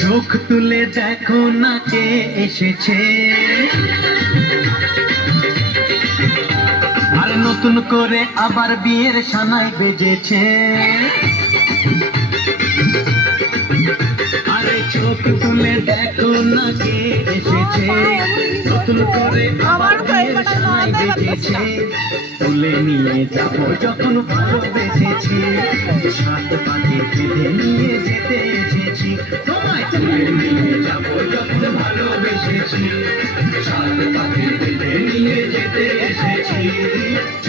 চোখ তুলে দেখো না কে এসেছে। নতুন করে আবার বিয়ের সানাই বেজেছে। আরে চোখ তুলে দেখো না কে এসেছে। নতুন করে আবার বিয়ের সানাই বেজেছে। তুলে নিয়ে যাব যখন ভালোবেসেছি সাত পাখি বেঁধে নিয়ে যেতে এসেছি। তোমায় তুলে নিয়ে যাব যখন ভালোবেসেছি সাত পাখি বেঁধে নিয়ে যেতে এসেছি